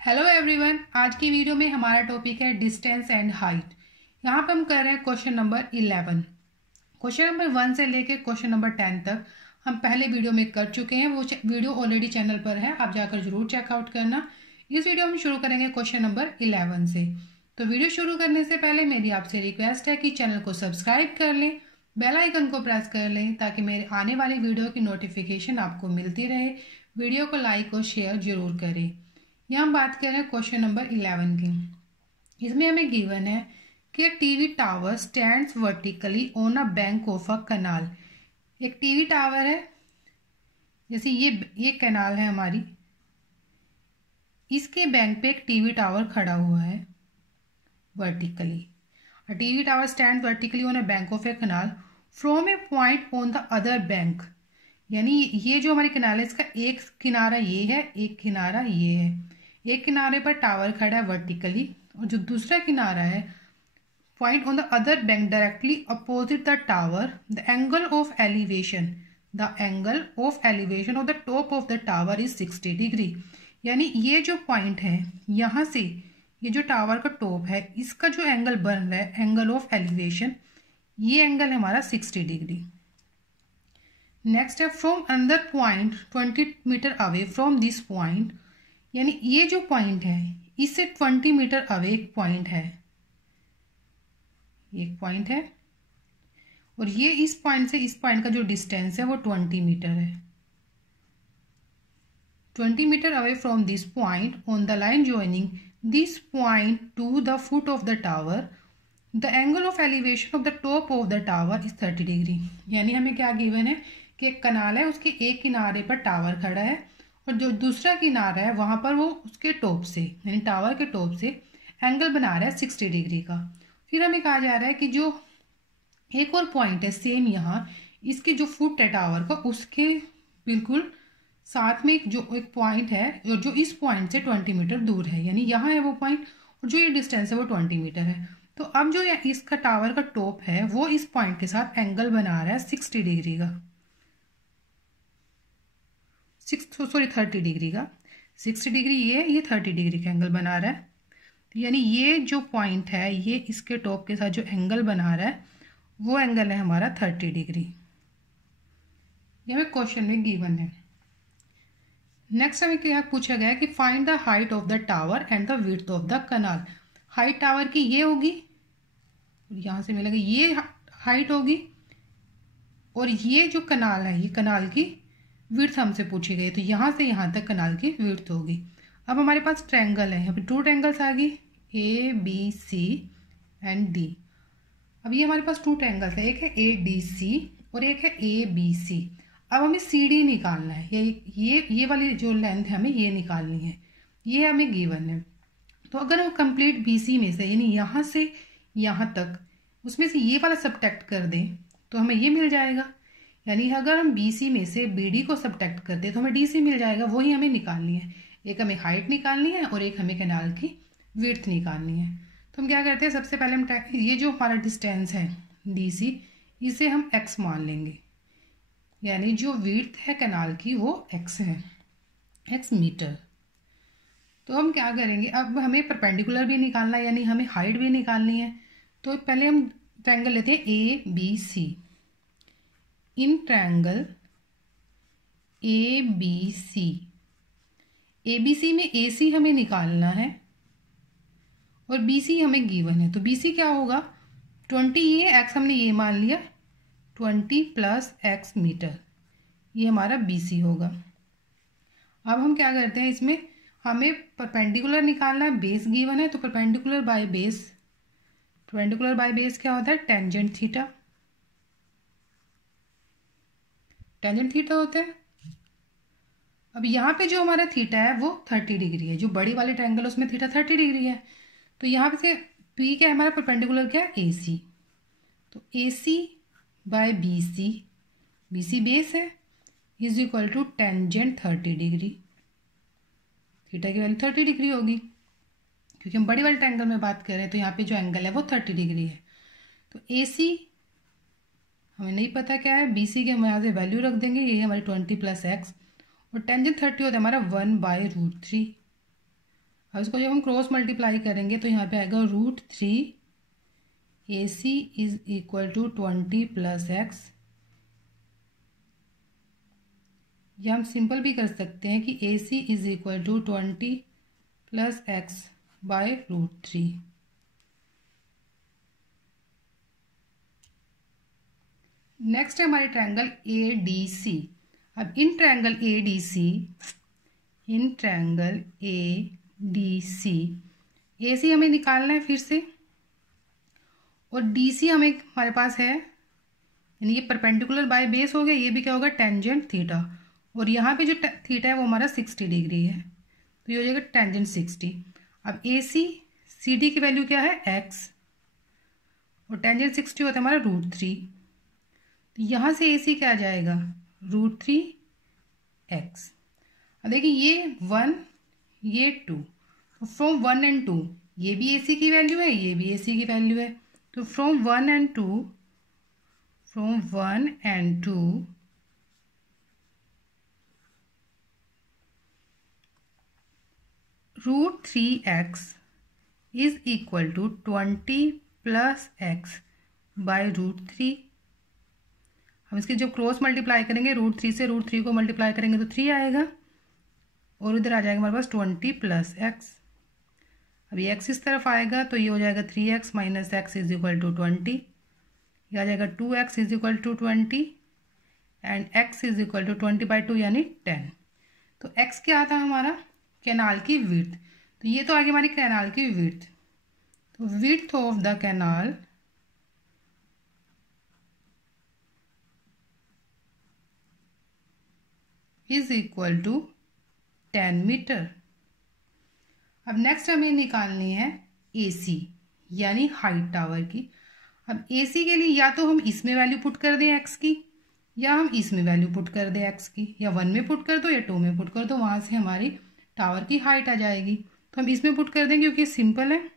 Hello everyone, आज की video में हमारा टॉपिक है डिस्टेंस एंड हाइट। यहाँ पे हम कर रहे हैं क्वेश्चन नंबर 11। क्वेश्चन नंबर 1 से लेके क्वेश्चन नंबर 10 तक हम पहले वीडियो में कर चुके हैं। वो वीडियो ऑलरेडी चैनल पर है, आप जाकर जरूर चेकआउट करना। इस वीडियो में शुरू करेंगे क्वेश्चन नंबर 11 से। तो वीडियो शुरू करने से पहले मेरी आपसे रिक्वेस्ट है कि चैनल को सब्सक्राइब कर लें, बेल आइकन को प्रेस कर लें ताकि मेरे आने वाली वीडियो की नोटिफिकेशन आपको मिलती रहे। वीडियो को लाइक और शेयर जरूर करें। यहाँ हम बात कर रहे हैं क्वेश्चन नंबर 11 की। इसमें हमें गिवन है कि TV tower stands vertically on a bank of a canal. एक टीवी टावर है, जैसे ये कनाल है हमारी, इसके बैंक पे एक टीवी टावर खड़ा हुआ है vertically. A TV tower stand vertically on a bank of a canal from a point on the other bank. यानी ये जो हमारी कनाल है, इसका एक किनारा ये है, एक किनारा ये है। एक किनारे पर टावर खड़ा है वर्टिकली, और जो दूसरा किनारा है point on the other bank directly opposite the tower, the angle of elevation of the top of the tower is 60 degree. यानी ये जो पॉइंट है, यहाँ से ये जो टावर का टॉप है, इसका जो एंगल बन रहा है, एंगल ऑफ एलिवेशन, ये एंगल है हमारा 60 डिग्री। नेक्स्ट है from another point 20 metre away from this point. यानी ये जो पॉइंट है, इससे 20 मीटर अवे एक पॉइंट है, और ये इस पॉइंट से इस पॉइंट का जो डिस्टेंस है वो 20 मीटर है। 20 metre away from this point on the line joining this point to the foot of the tower, the angle of elevation of the top of the tower is 30 degree. यानी हमें क्या given है कि एक कनाल है, उसके एक किनारे पर टावर खड़ा है, और जो दूसरा किनारा है वहां पर वो उसके टॉप से, यानी टावर के टॉप से एंगल बना रहा है 60 डिग्री का। फिर हमें कहा जा रहा है कि जो एक और पॉइंट है सेम यहाँ, इसकी जो फुट है टावर का, उसके बिल्कुल साथ में जो एक पॉइंट है, और जो इस पॉइंट से 20 मीटर दूर है। यानी यहाँ है वो पॉइंट, और जो ये डिस्टेंस है वो 20 मीटर है। तो अब जो इसका टावर का टॉप है वो इस पॉइंट के साथ एंगल बना रहा है 60 डिग्री का, 30 डिग्री का। 60 डिग्री ये 30 डिग्री का एंगल बना रहा है। तो यानी ये जो पॉइंट है, ये इसके टॉप के साथ जो एंगल बना रहा है वो एंगल है हमारा 30 डिग्री। ये हमें क्वेश्चन में गिवन है। नेक्स्ट हमें क्या पूछा गया है कि find the height of the tower and the width of the kanal. Height tower की ये होगी, यहां से मिलेगा, ये हाइट होगी, और ये जो कनाल है, ये कनाल की विड्थ हमसे पूछी गई। तो यहाँ से यहाँ तक कनाल की विड्थ होगी। अब हमारे पास ट्रायंगल है, यहाँ पे 2 ट्रायंगल्स आ गई, ABC एंड D। अब ये हमारे पास 2 ट्रायंगल्स है, एक है ADC और एक है ABC। अब हमें CD निकालना है, ये वाली जो लेंथ है हमें ये निकालनी है, ये हमें गिवन है। तो अगर हम कंप्लीट BC में से, यानी यहाँ से यहाँ तक, उसमें से ये वाला सब्ट्रैक्ट कर दें तो हमें ये मिल जाएगा। यानी अगर हम BC में से BD को सब्ट्रैक्ट कर दें तो हमें DC मिल जाएगा। वही हमें निकालनी है, एक हमें हाइट निकालनी है और एक हमें कैनाल की विड्थ निकालनी है। तो हम क्या करते हैं, सबसे पहले हम ये जो हमारा डिस्टेंस है DC, इसे हम x मान लेंगे। यानी जो विड्थ है कैनाल की वो x है, x मीटर। तो हम क्या करेंगे, अब हमें परपेंडिकुलर भी निकालना है, यानी हमें हाइट भी निकालनी है। तो पहले हम ट्रायंगल लेते हैं ABC। इन ट्रायंगल ABC में AC हमें निकालना है और BC हमें गिवन है। तो BC क्या होगा, 20, ये x हमने ये मान लिया, 20 + x मीटर, ये हमारा BC होगा। अब हम क्या करते हैं, इसमें हमें परपेंडिकुलर निकालना है, बेस गिवन है। तो परपेंडिकुलर बाय बेस क्या होता है, टेंजेंट थीटा। टेंजेंट थीटा होता है। अब यहाँ पे जो हमारा थीटा है वो 30 डिग्री है, जो बड़ी वाली ट्रायंगल उसमें थीटा 30 डिग्री है। तो यहाँ पे से P क्या है हमारा, परपेंडिकुलर क्या है, AC। तो AC बाय BC बेस है, is equal to tangent 30 degree. Theta की वैल्यू 30 डिग्री होगी, क्योंकि हम बड़ी वाली ट्रायंगल में बात कर रहे हैं। तो यहाँ पे जो एंगल है वो 30 डिग्री है। तो AC हमें नहीं पता क्या है, BC की हम यहाँ से वैल्यू रख देंगे, ये हमारी 20 + x, और टेंजेंट 30 होता है हमारा 1/√3। अब इसको जब हम क्रॉस मल्टीप्लाई करेंगे तो यहाँ पे आएगा √3 AC is equal to 20 + x। या हम सिंपल भी कर सकते हैं कि AC is equal to 20 + x by √3। Next है हमारे ट्रायंगल ADC। अब इन ट्रायंगल ADC AC हमें निकालना है फिर से, और DC हमें हमारे पास है, यानी ये परपेंडिकुलर बाय बेस हो गया, ये भी क्या होगा टेंजेंट थीटा, और यहाँ पे जो थीटा है वो हमारा 60 डिग्री है, तो ये हो जाएगा टेंजेंट 60। अब AC CD की वैल्यू क्या है x, और टेंजेंट 60 होता है हमारा √3, तो यहाँ से AC क्या आ जाएगा √3x। अब देखिए ये 1 ये 2, तो फ्रॉम 1 and 2 ये भी AC की वैल्यू है, ये भी AC की वैल्यू है, तो from 1 and 2 √3x is equal to 20 + x by √3। हम इसकी जब क्रॉस मल्टीप्लाई करेंगे √3 से √3 को मल्टीप्लाई करेंगे तो 3 आएगा, और इधर आ जाएगा हमारे पास 20 + x। अब ये x इस तरफ आएगा तो ये हो जाएगा 3x - x is equal to 20, ये आ जाएगा 2x is equal to 20 and x is equal to 20/2 यानी 10। तो x क्या था हमारा कैनाल की विड्थ, तो ये तो आ गई हमारी कैनाल की विड्थ। तो width of the canal is equal to 10 metre. अब नेक्स्ट हमें निकालनी है AC यानी हाइट टावर की। अब AC के लिए या तो हम इसमें वैल्यू पुट कर दें x की, या हम इसमें वैल्यू पुट कर दें x की, या 1 में पुट कर दो या 2 में पुट कर दो, वहाँ से हमारी टावर की हाइट आ जाएगी। तो हम इसमें पुट कर देंगे क्योंकि सिंपल है।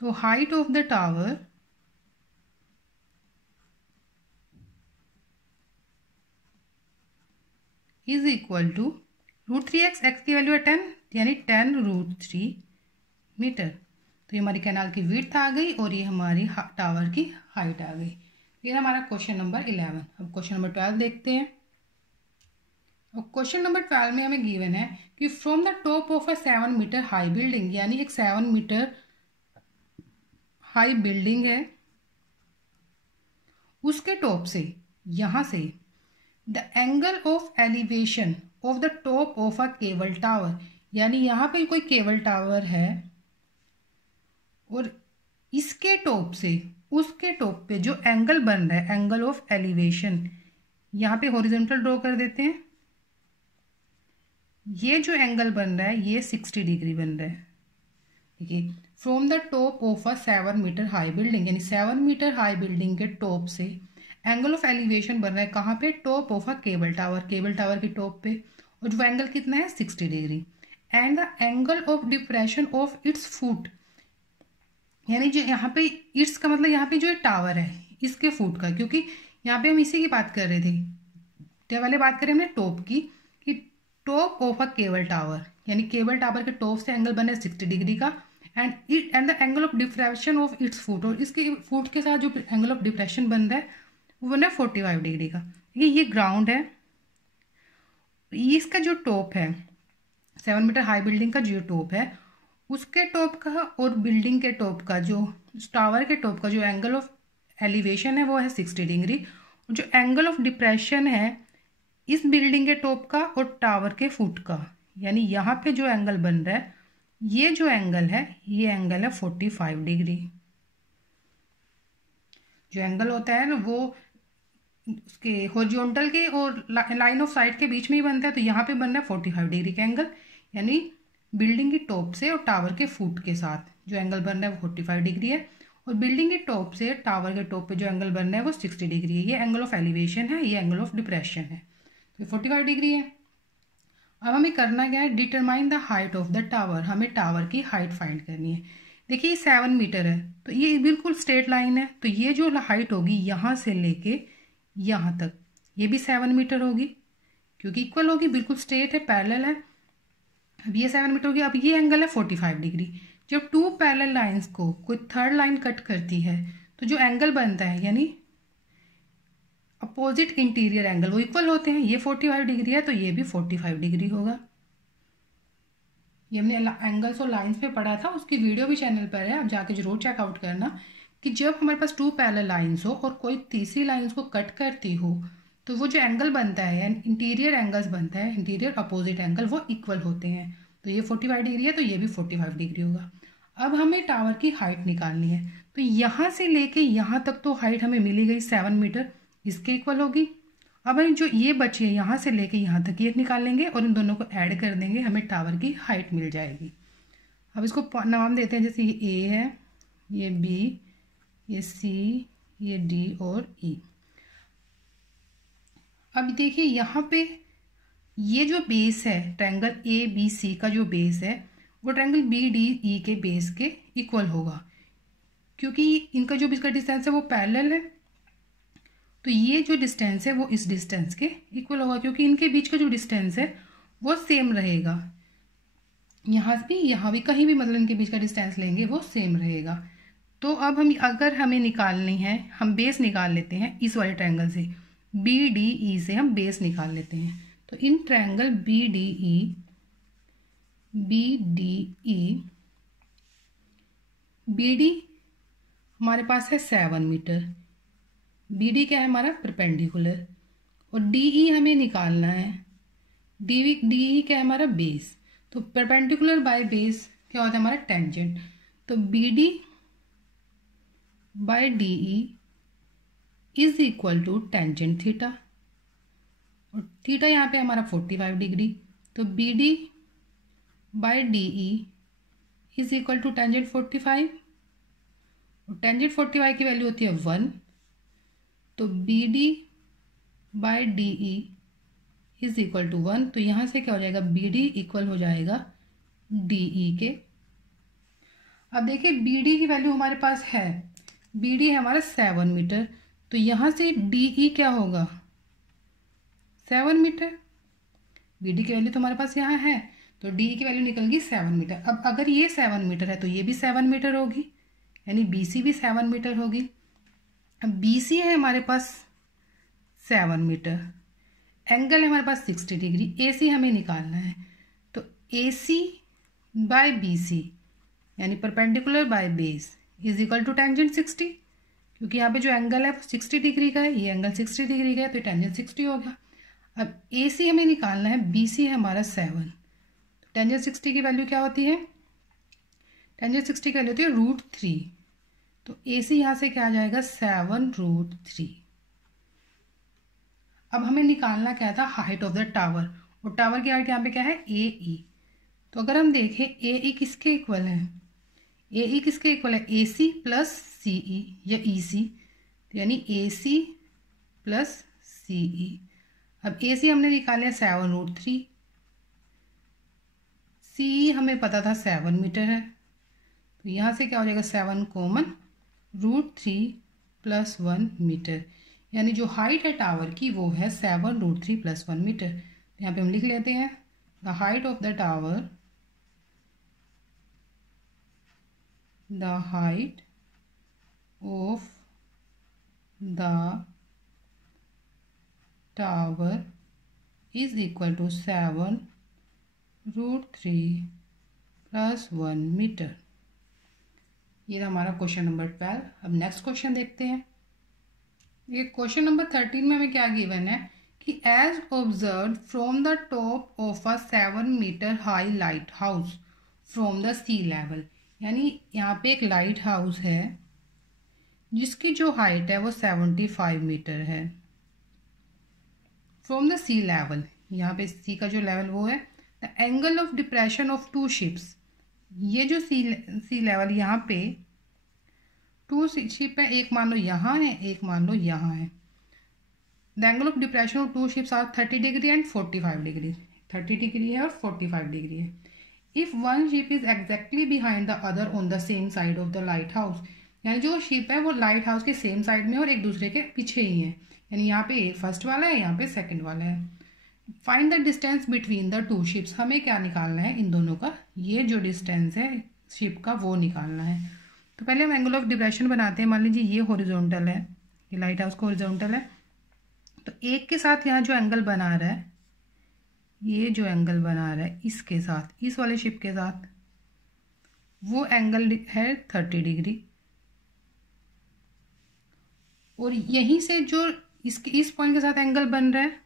तो height of the tower is equal to √3x, x की वैल्यू है 10 यानी 10 √3 मीटर। तो ये हमारी कैनाल की विड्थ आ गई और ये हमारी टावर की हाइट आ गई। ये हमारा क्वेश्चन नंबर 11। अब क्वेश्चन नंबर 12 देखते हैं। और क्वेश्चन नंबर 12 में हमें गिवन है कि from the top of a 7 metre high building, यानी एक 7 मीटर हाई बिल्डिंग है, उसके टॉप से यहां से the angle of elevation of the top of a cable tower, यानी यहां पे कोई केबल टावर है और इसके टॉप से उसके टॉप पे जो एंगल बन रहा है, एंगल ऑफ एलिवेशन, यहां पे हॉरिजॉन्टल ड्रॉ कर देते हैं। ये जो एंगल बन रहा है ये 60 डिग्री बन रहा है। देखिए from the top of a 7 metre high building, यानी 7 मीटर हाई बिल्डिंग के टॉप से एंगल ऑफ एलिवेशन बन रहा है कहाँ पे, top of a cable tower, cable tower के टॉप पे, और जो एंगल कितना है 60 degree. And the angle of depression of its foot, यानी जो यहाँ पे इट्स का मतलब यहाँ पे जो टावर है इसके फुट का, क्योंकि यहाँ पे हम इसी की बात कर रहे थे, पहले बात करें हमने टॉप की, कि top of a cable tower, यानी केबल टावर के टॉप से एंगल बने 60 डिग्री का, and the angle of depression of its foot, और इसके फुट के साथ जो एंगल ऑफ डिप्रेशन बन रहा है वो बन रहा है 45 डिग्री का। ये ग्राउंड है, इसका जो टॉप है 7 मीटर हाई बिल्डिंग का जो टॉप है, उसके टॉप का और बिल्डिंग के टॉप का, जो टावर के टॉप का जो एंगल ऑफ एलिवेशन है वो है 60 डिग्री, और जो एंगल ऑफ डिप्रेशन है इस बिल्डिंग के टॉप का और टावर के फुट का, यानी यहाँ पे जो एंगल बन रहा है, ये जो एंगल है ये एंगल है 45 डिग्री। जो एंगल होता है ना वो उसके हॉरिजॉन्टल के और लाइन ऑफ साइट के बीच में ही बनता है, तो यहाँ पे बन रहा है 45 डिग्री का एंगल, यानी बिल्डिंग की टॉप से और टावर के फुट के साथ जो एंगल बन रहा है वो 45 डिग्री है, और बिल्डिंग के टॉप से टावर के टॉप पे जो एंगल बन रहा है वो 60 डिग्री है। ये एंगल ऑफ एलिवेशन है, ये एंगल ऑफ डिप्रेशन है, तो 45 डिग्री है। अब हमें करना क्या है, determine the height of the tower, हमें टावर की हाइट फाइंड करनी है। देखिए ये 7 मीटर है तो ये बिल्कुल स्ट्रेट लाइन है, तो ये जो हाइट होगी यहाँ से लेके यहाँ तक ये भी 7 मीटर होगी, क्योंकि इक्वल होगी, बिल्कुल स्ट्रेट है, पैरेलल है। अब ये 7 मीटर हो गया। अब ये एंगल है 45 डिग्री। जब टू पैरेलल लाइंस को कोई थर्ड लाइन कट करती है तो जो एंगल बनता है यानी अपोजिट इंटीरियर एंगल वो इक्वल होते हैं। ये 45 डिग्री है तो ये भी 45 डिग्री होगा। ये हमने एंगल्स और लाइंस पे पढ़ा था, उसकी वीडियो भी चैनल पर है, आप जाके जरूर चेकआउट करना। कि जब हमारे पास टू पैरेलल लाइंस हो और कोई तीसरी लाइंस को कट करती हो तो वो जो एंगल बनता है इंटीरियर एंगल्स बनता है, इंटीरियर अपोजिट एंगल, वो इक्वल होते हैं। तो ये 45 डिग्री है तो ये भी 45 डिग्री होगा। अब हमें टावर की हाइट निकालनी है। तो यहाँ से लेके यहाँ तक तो हाइट हमें मिली गई 7 मीटर, इसके इक्वल होगी। अब हम जो ये बची है यहाँ से लेके यहाँ तक ये निकाल लेंगे और इन दोनों को ऐड कर देंगे, हमें टावर की हाइट मिल जाएगी। अब इसको नाम देते हैं, जैसे ये ए है, ये बी, ये सी, ये डी और ई। अब देखिए यहाँ पे ये जो बेस है ट्रायंगल ए बी सी का जो बेस है वो ट्रायंगल बी डी ई के बेस के इक्वल होगा, क्योंकि इनका जो बीच का डिस्टेंस है वो पैरेलल है। तो ये जो डिस्टेंस है वो इस डिस्टेंस के इक्वल होगा, क्योंकि इनके बीच का जो डिस्टेंस है वो सेम रहेगा। यहाँ भी कहीं भी मतलब इनके बीच का डिस्टेंस लेंगे वो सेम रहेगा। तो अब हम अगर हमें निकालनी है, हम बेस निकाल लेते हैं इस वाले ट्रायंगल से, बी डी ई से हम बेस निकाल लेते हैं। तो in triangle B D E B D हमारे पास है 7 मीटर, बी डी क्या है हमारा परपेंडिकुलर, और डी ई हमें निकालना है, डी ई क्या है हमारा बेस। तो परपेंडिकुलर बाय बेस क्या होता है हमारा टेंजेंट। तो B D by D E is equal to tangent theta, और थीटा यहाँ पे हमारा 45 डिग्री। तो B D by D E is equal to tangent 45, और टेंजेंट 45 की वैल्यू होती है 1। तो B D by D E is equal to 1। तो यहाँ से क्या हो जाएगा, बी डी इक्वल हो जाएगा डी ई के। अब देखिए बी डी की वैल्यू हमारे पास है, बी डी है हमारा 7 मीटर, तो यहाँ से डी ई क्या होगा 7 मीटर। बी डी की वैल्यू तो हमारे पास यहाँ है, तो डी ई की वैल्यू निकल गई 7 मीटर। अब अगर ये 7 मीटर है तो ये भी 7 मीटर होगी, यानी बी सी भी 7 मीटर होगी। अब बी सी है हमारे पास 7 मीटर, एंगल है हमारे पास 60 डिग्री, ए सी हमें निकालना है। तो ए सी बाय बी सी यानी perpendicular by base is equal to tangent 60, क्योंकि यहाँ पे जो एंगल है वो 60 डिग्री का है, ये एंगल 60 डिग्री का है, तो टेंजेंट 60 होगा। अब ए सी हमें निकालना है, बी सी है हमारा 7, तो टेंजेंट 60 की वैल्यू क्या होती है, टेंजेंट 60 की वैल्यू होती है √3। तो ए सी यहाँ से क्या आ जाएगा 7√3। अब हमें निकालना क्या था, हाइट ऑफ द टावर, और टावर की हाइट यहाँ पे क्या है ए ई। तो अगर हम देखें ए ई किसके इक्वल है, ए ई किसके इक्वल है, ए सी प्लस सी ई या ई सी, तो यानी ए सी प्लस सी ई। अब ए सी हमने निकाले 7√3, सी ई हमें पता था 7 मीटर है, तो यहाँ से क्या हो जाएगा 7 कॉमन, √3 + 1 मीटर, यानी जो हाइट है टावर की वो है 7√3 + 1 मीटर। यहाँ पे हम लिख लेते हैं the height of the tower, the height of the tower is equal to 7√3 + 1 metre. ये हमारा क्वेश्चन नंबर 12। अब नेक्स्ट क्वेश्चन देखते हैं। ये क्वेश्चन नंबर 13 में हमें क्या गिवन है कि as observe from the top of a 7 metre high lighthouse from the sea level, यानी यहाँ पे एक लाइट हाउस है जिसकी जो हाइट है वो 75 मीटर है फ्रॉम द सी लेवल। यहाँ पे सी का जो लेवल वो है, the angle of depression of 2 ships, ये जो सी लेवल यहाँ पे 2 शिप है, एक मान लो यहाँ है, एक मान लो यहाँ है। The angle of depression of 2 ships are 30 degree and 45 degree, 30 degree है और 45 डिग्री है। If one ship is exactly behind the other on the same side of the lighthouse, यानी जो शिप है वो लाइट हाउस के सेम साइड में और एक दूसरे के पीछे ही है, यानी यहाँ पे फर्स्ट वाला है, यहाँ पे सेकंड वाला है। Find the distance between the two ships, हमें क्या निकालना है इन दोनों का, ये जो डिस्टेंस है शिप का वो निकालना है। तो पहले हम एंगल ऑफ डिप्रेशन बनाते हैं। मान लीजिए ये हॉरिजॉन्टल है, ये लाइट हाउस का हॉरिजॉन्टल है, तो एक के साथ यहाँ जो एंगल बना रहा है, ये जो एंगल बना रहा है इसके साथ, इस वाले शिप के साथ, वो एंगल है 30 डिग्री। और यहीं से जो इसके इस पॉइंट के साथ एंगल बन रहा है,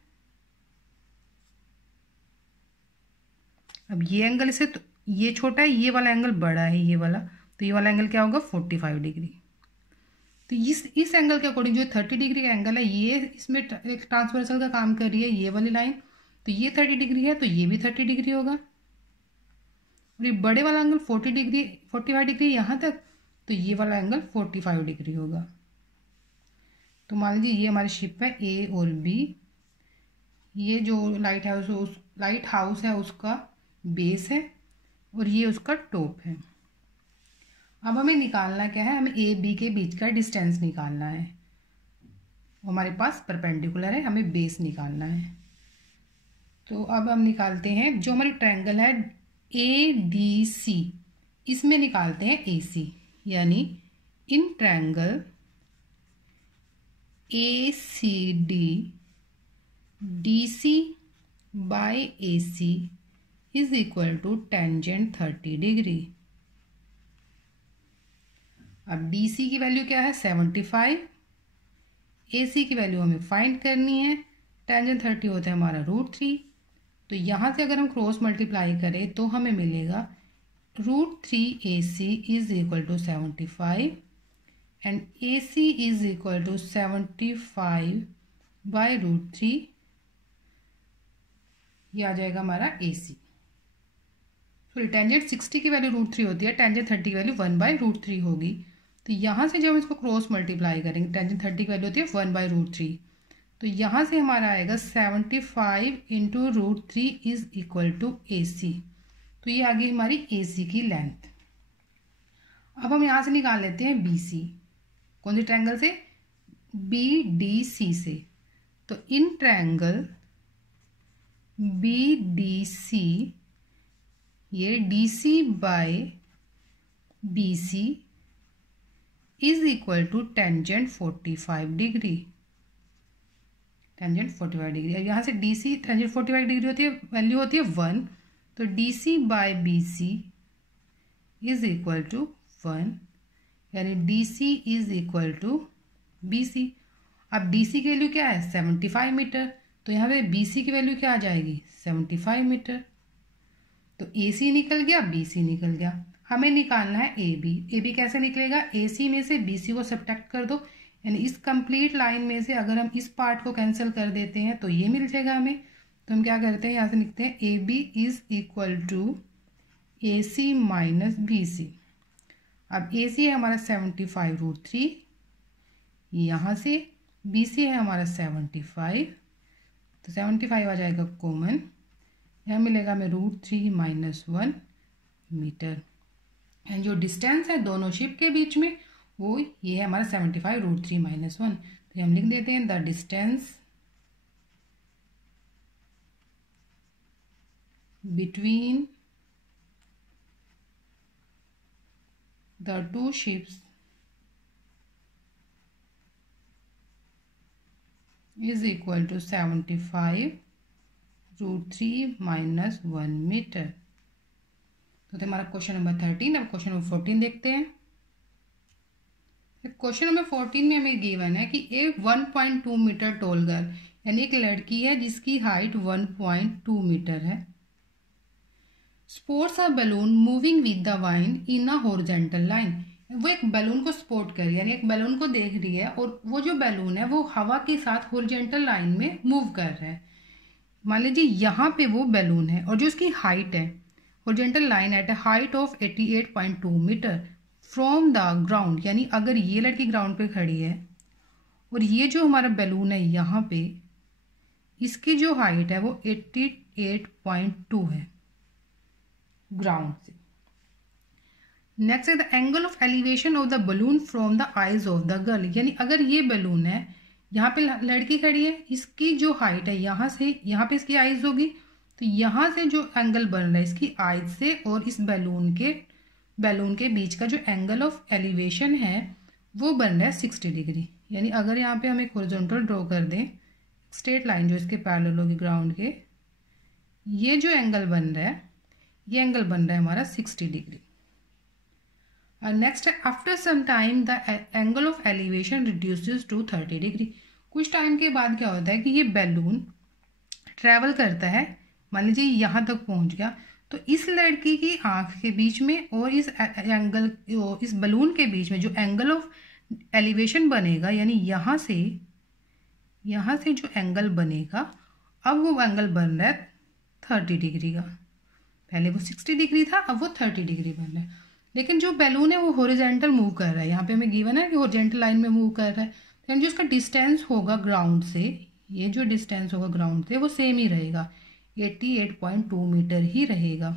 अब ये एंगल इसे तो ये छोटा है, ये वाला एंगल बड़ा है, ये वाला, तो ये वाला एंगल क्या होगा 45 डिग्री। तो इस एंगल के अकॉर्डिंग जो 30 डिग्री का एंगल है, ये इसमें एक ट्रांसवर्सल का काम कर रही है ये वाली लाइन, तो ये 30 डिग्री है, तो ये भी 30 डिग्री होगा। और ये बड़े वाला एंगल 45 डिग्री यहाँ तक, तो ये वाला एंगल 45 डिग्री होगा। तो मान लीजिए ये हमारी शिप है ए और बी, ये जो लाइट हाउस है उसका बेस है और ये उसका टॉप है। अब हमें निकालना क्या है, हमें ए बी के बीच का डिस्टेंस निकालना है। हमारे पास परपेंडिकुलर है, हमें बेस निकालना है। तो अब हम निकालते हैं, जो हमारी ट्रायंगल है ए डी सी, इसमें निकालते हैं ए सी, यानी in triangle A C D, D C by A C is equal to tangent 30 degree. अब डी सी की वैल्यू क्या है 75, ए सी की वैल्यू हमें फाइंड करनी है, टेंजेंट 30 होता है हमारा √3। तो यहाँ से अगर हम क्रॉस मल्टीप्लाई करें तो हमें मिलेगा √3 A C is equal to 75 and A C is equal to 75 by √3, ये आ जाएगा हमारा ए सी। सॉरी, टेंजेंट 60 की वैल्यू √3 होती है, टेंजेंट 30 की वैल्यू 1/√3 होगी। तो यहाँ से जब हम इसको क्रॉस मल्टीप्लाई करेंगे, टेंजेंट 30 की वैल्यू होती है 1/√3, तो यहाँ से हमारा आएगा 75 into √3 is equal to A सी। तो ये आ गई हमारी ए सी की लेंथ। अब हम यहाँ से निकाल लेते हैं बी सी, कौन से ट्रायंगल से, बी डी सी से। तो in triangle B D C, ये D C by B C is equal to tangent 45 degree, tangent 45 degree. यहाँ से डी सी टेंजेंट 45 डिग्री होती है, वैल्यू होती है 1, तो D C by B C is equal to 1, यानी D C is equal to B C. अब D C की वैल्यू क्या है 75 मीटर, तो यहाँ पे बी सी की वैल्यू क्या आ जाएगी 75 मीटर। तो ए सी निकल गया, बी सी निकल गया। हमें निकालना है ए बी। ए बी कैसे निकलेगा, ए सी में से बी सी को सब्ट्रैक्ट कर दो, यानी इस कंप्लीट लाइन में से अगर हम इस पार्ट को कैंसिल कर देते हैं तो ये मिल जाएगा हमें। तो हम क्या करते हैं, यहाँ से लिखते हैं A B is equal to A C minus B C. अब ए सी है हमारा 75 √3, यहाँ से बी सी है हमारा 75, तो 75 आ जाएगा कॉमन, यहाँ मिलेगा हमें √3 - 1 मीटर। एंड जो डिस्टेंस है दोनों शिप के बीच में वो ये है हमारा 75 √3 - 1। तो हम लिख देते हैं the distance between the two ships is equal to 75 √3 - 1 metre. तो हमारा क्वेश्चन नंबर 13। अब क्वेश्चन नंबर 14 देखते हैं। क्वेश्चन नंबर 14 में हमें गिवन है कि एक 1.2 मीटर टॉल गर्ल, यानी एक लड़की है जिसकी हाइट 1.2 मीटर है, sports a balloon moving with the wind in a horizontal line. वो एक बैलून को स्पोर्ट कर रही है, यानी एक बैलून को देख रही है और वो जो बैलून है वो हवा के साथ हॉरिजॉन्टल लाइन में मूव कर रहा है। मान लीजिए यहाँ पे वो बैलून है और जो उसकी हाइट है, horizontal line at a height of 88.2 metre from the ground, यानी अगर ये लड़की ग्राउंड पे खड़ी है और ये जो हमारा बैलून है यहाँ पे, इसकी जो हाइट है वो 88.2 है ग्राउंड से। नेक्स्ट है the angle of elevation of the balloon from the eyes of the girl, यानी अगर ये बैलून है यहाँ पे लड़की खड़ी है, इसकी जो हाइट है यहाँ से यहाँ पे इसकी आइज होगी, तो यहाँ से जो एंगल बन रहा है इसकी आइज से और इस बैलून के बीच का जो एंगल ऑफ एलिवेशन है वो बन रहा है 60 डिग्री। यानी अगर यहाँ पे हम एक हॉरिजॉन्टल ड्रॉ कर दें, स्ट्रेट लाइन जो इसके पैरेलल होगी ग्राउंड के, ये जो एंगल बन रहा है ये एंगल बन रहा है हमारा 60 डिग्री। और नेक्स्ट है after some time the angle of elevation reduces to 30 degree. कुछ टाइम के बाद क्या होता है कि ये बैलून ट्रैवल करता है, मान लीजिए यहाँ तक पहुँच गया, तो इस लड़की की आँख के बीच में और इस बलून के बीच में जो एंगल ऑफ एलिवेशन बनेगा, यानी यहाँ से जो एंगल बनेगा, अब वो एंगल बन रहा है 30 डिग्री का। पहले वो 60 डिग्री था, अब वो 30 डिग्री बन रहा है। लेकिन जो बैलून है वो हॉरिजॉन्टल मूव कर रहा है, यहाँ पे हमें गिवन है कि हॉरिजॉन्टल लाइन में मूव कर रहा है, तो जो उसका डिस्टेंस होगा ग्राउंड से, ये जो डिस्टेंस होगा ग्राउंड से वो सेम ही रहेगा, 88.2 मीटर ही रहेगा।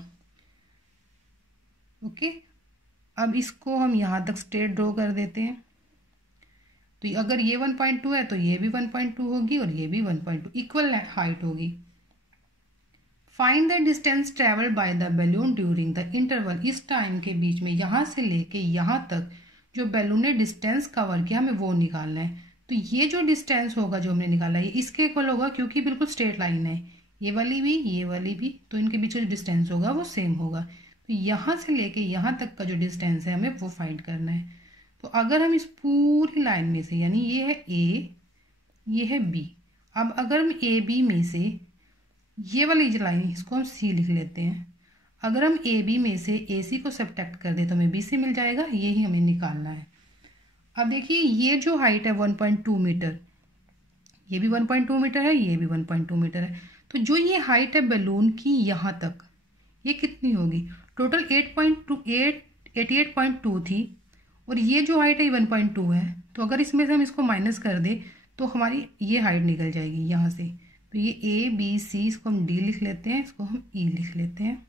ओके, अब इसको हम यहाँ तक स्ट्रेट ड्रॉ कर देते हैं। तो अगर ये 1.2 है तो ये भी 1.2 होगी और ये भी 1.2, इक्वल हाइट होगी। Find the distance travel by the balloon during the interval. इस टाइम के बीच में यहाँ से लेके यहाँ तक जो बैलून ने डिस्टेंस कवर किया हमें वो निकालना है। तो ये जो डिस्टेंस होगा जो हमने निकाला है इसके इक्वल होगा, क्योंकि बिल्कुल स्ट्रेट लाइन है, ये वाली भी, तो इनके बीच जो डिस्टेंस होगा वो सेम होगा। तो यहाँ से लेके यहाँ तक का जो डिस्टेंस है हमें वो फाइंड करना है। तो अगर हम इस पूरी लाइन में से, यानी ये है ए, ये है बी, अब अगर हम ए बी में से ये वाली जो लाइन इसको हम सी लिख लेते हैं, अगर हम ए बी में से ए सी को सब्ट्रैक्ट कर दे तो हमें बी सी मिल जाएगा, यही हमें निकालना है। अब देखिए ये जो हाइट है 1.2 मीटर, ये भी 1.2 मीटर है, ये भी 1.2 मीटर है, तो जो ये हाइट है बैलून की यहाँ तक ये कितनी होगी? टोटल 88.2 थी और ये जो हाइट है 1.2 है, तो अगर इसमें से हम इसको माइनस कर दें तो हमारी ये हाइट निकल जाएगी यहाँ से। तो ये ए बी सी, इसको हम डी लिख लेते हैं, इसको हम ई लिख लेते हैं।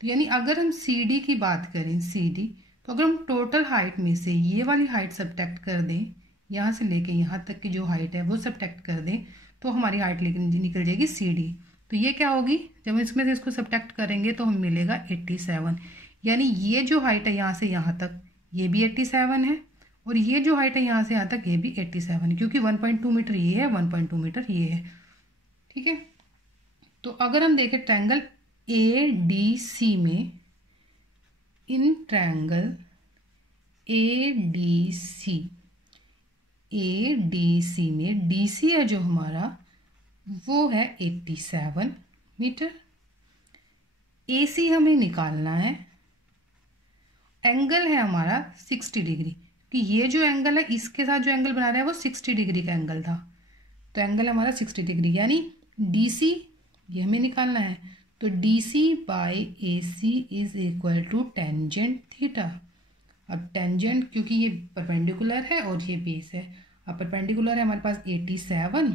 तो यानी अगर हम सी डी की बात करें, सी डी, तो अगर हम टोटल हाइट में से ये वाली हाइट सब्ट्रैक्ट कर दें, यहाँ से लेके यहाँ तक की जो हाइट है वो सब्ट्रैक्ट कर दें, तो हमारी हाइट निकल जाएगी सी डी। तो ये क्या होगी, जब हम इसमें से इसको सब्ट्रैक्ट करेंगे तो हमें मिलेगा 87। यानी ये जो हाइट है यहाँ से यहाँ तक ये भी 87 है और ये जो हाइट है यहाँ से यहाँ तक ये भी 87 है, क्योंकि 1.2 मीटर ये है, 1.2 मीटर ये है। ठीक है, तो अगर हम देखें ट्रायंगल ए डी सी में, इन ट्रायंगल ए डी सी में डी सी है जो हमारा वो है 87 मीटर। ए सी हमें निकालना है, एंगल है हमारा 60 डिग्री, कि ये जो एंगल है इसके साथ जो एंगल बना रहा है वो 60 डिग्री का एंगल था, तो एंगल हमारा 60 डिग्री, यानी डी सी ये हमें निकालना है। तो D C by A C is equal to tangent theta. अब टेंजेंट क्योंकि ये परपेंडिकुलर है और ये बेस है, अब परपेंडिकुलर है हमारे पास 87,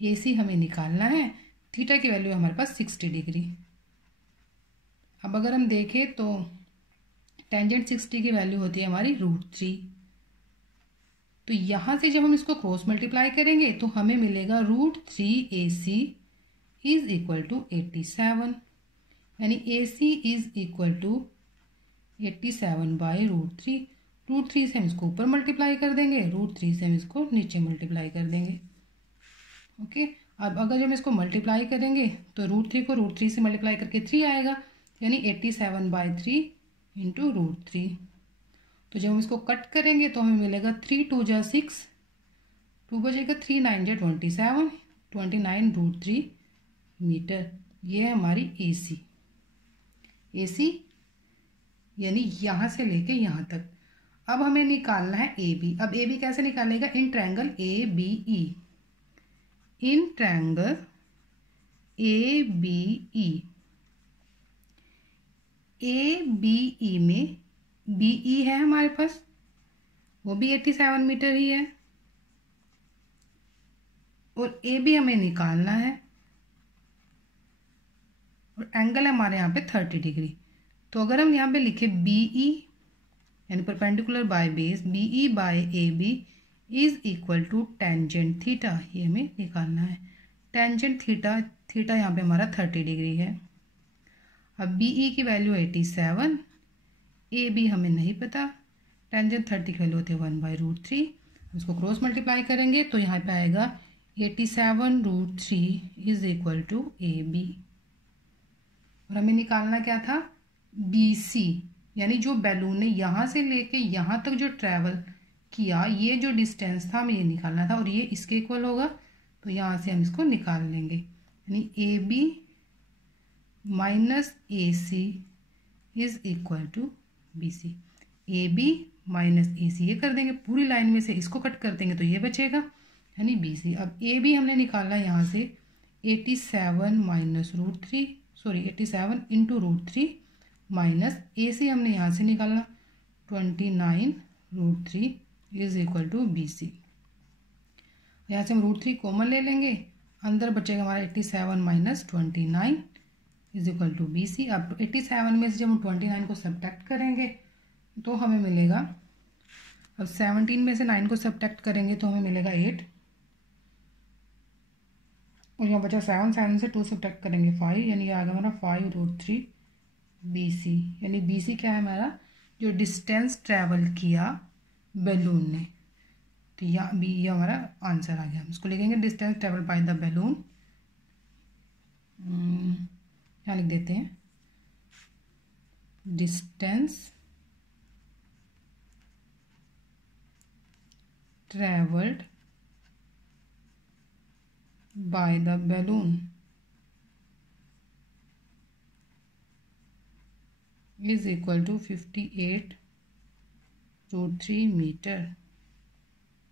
ए सी हमें निकालना है, थीटा की वैल्यू है हमारे पास 60 डिग्री। अब अगर हम देखें तो टेंजेंट 60 की वैल्यू होती है हमारी √3। तो यहाँ से जब हम इसको क्रॉस मल्टीप्लाई करेंगे तो हमें मिलेगा √3 AC इज इक्वल टू 87, यानी AC is equal to 87 by √3। √3 से हम इसको ऊपर मल्टीप्लाई कर देंगे, √3 से हम इसको नीचे मल्टीप्लाई कर देंगे। ओके, अब अगर जब हम इसको मल्टीप्लाई करेंगे तो √3 को √3 से मल्टीप्लाई करके 3 आएगा, यानी 87 बाई 3 इंटू √3। तो जब हम इसको कट करेंगे तो हमें मिलेगा 3 2 जा 6, 2 बजेगा 3 9 जा 27, 29 √3 मीटर। ये है हमारी AC यानी यहाँ से लेके यहाँ तक। अब हमें निकालना है AB। अब AB कैसे निकालेगा? In triangle ABE, in triangle ABE में BE है हमारे पास, वो भी 87 मीटर ही है, और AB हमें निकालना है और एंगल है हमारे यहाँ पे 30 डिग्री। तो अगर हम यहाँ पे लिखे BE यानी perpendicular by base, BE by AB is equal to tangent theta, ये हमें निकालना है। टेंजेंट थीटा, थीटा यहाँ पे हमारा 30 डिग्री है। अब बी ई की वैल्यू 87, ए बी हमें नहीं पता, टेंजेंट 30 की वैल्यू होती है 1/√3। उसको क्रॉस मल्टीप्लाई करेंगे तो यहाँ पे आएगा 87√3 is equal to A B. और हमें निकालना क्या था, बी सी, यानी जो बैलून ने यहाँ से लेके यहाँ तक जो ट्रैवल किया, ये जो डिस्टेंस था हमें ये निकालना था, और ये इसके इक्वल होगा, तो यहाँ से हम इसको निकाल लेंगे। यानी A B minus A C is equal to B C. A B minus A C ये कर देंगे, पूरी लाइन में से इसको कट कर देंगे तो ये बचेगा, यानी बी सी। अब ए बी हमने निकाला यहाँ से 87 इंटू √3 माइनस ए सी हमने यहाँ से निकाला 29√3 is equal to B C. यहाँ से हम √3 कॉमन ले लेंगे, अंदर बचेगा हमारा 87 minus 29 is equal to B C. अब 87 में से जब हम 29 को सब्ट्रैक्ट करेंगे तो हमें मिलेगा, अब 17 में से 9 को सब्ट्रैक्ट करेंगे तो हमें मिलेगा 8, और यहाँ बचा 7 से 2 सब्ट्रैक्ट करेंगे 5, यानी ये आ गया हमारा 5√3 बी सी। यानी बी सी क्या है हमारा, जो डिस्टेंस ट्रैवल किया बैलून ने, तो यहाँ बी ये हमारा आंसर आ गया। हम इसको लिखेंगे distance travel by the balloon, यहाँ लिख देते हैं distance travelled by the balloon is equal to 58√3 metre.